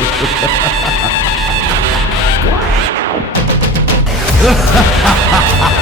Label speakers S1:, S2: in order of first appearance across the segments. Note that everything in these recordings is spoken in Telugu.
S1: ハハハハ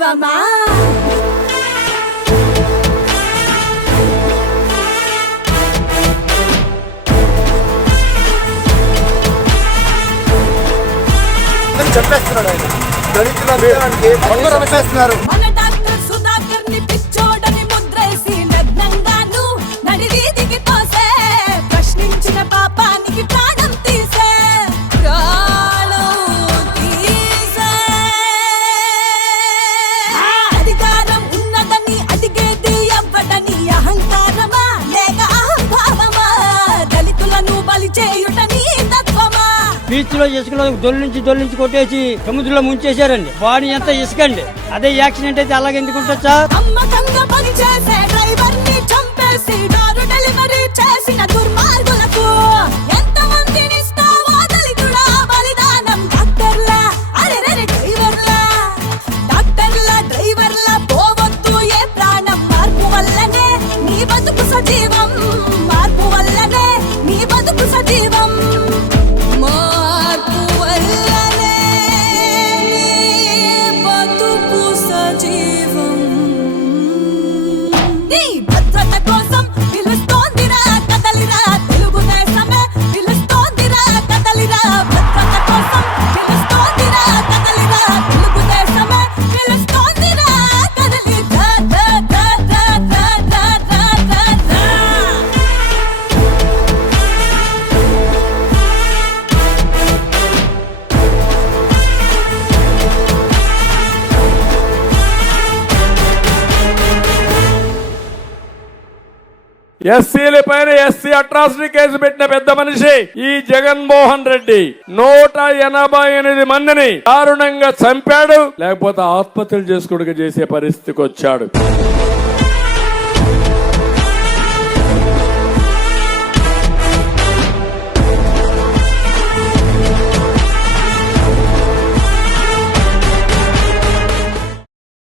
S2: ప్రభుత్వమా చెప్పేస్తున్నాడు ఆయన. దళితులు
S3: చెప్పేస్తున్నారు బీచ్లో ఇసుకలో దొల్లించి దొల్లించి కొట్టేసి సముద్రంలో ముంచేశారండి. బాడీ ఎంత ఇసుకండి. అదే యాక్సిడెంట్ అయితే అలాగే ఎందుకు ఉండొచ్చా
S1: ఎస్సీ పైన
S4: ఎస్సీ అట్రాసిటీ కేసు పెట్టిన పెద్ద మనిషి ఈ జగన్మోహన్ రెడ్డి నూట ఎనభై ఎనిమిది మందిని దారుణంగా చంపాడు లేకపోతే ఆత్మహత్యలు చేసుకుడుగా చేసే పరిస్థితికి వచ్చాడు.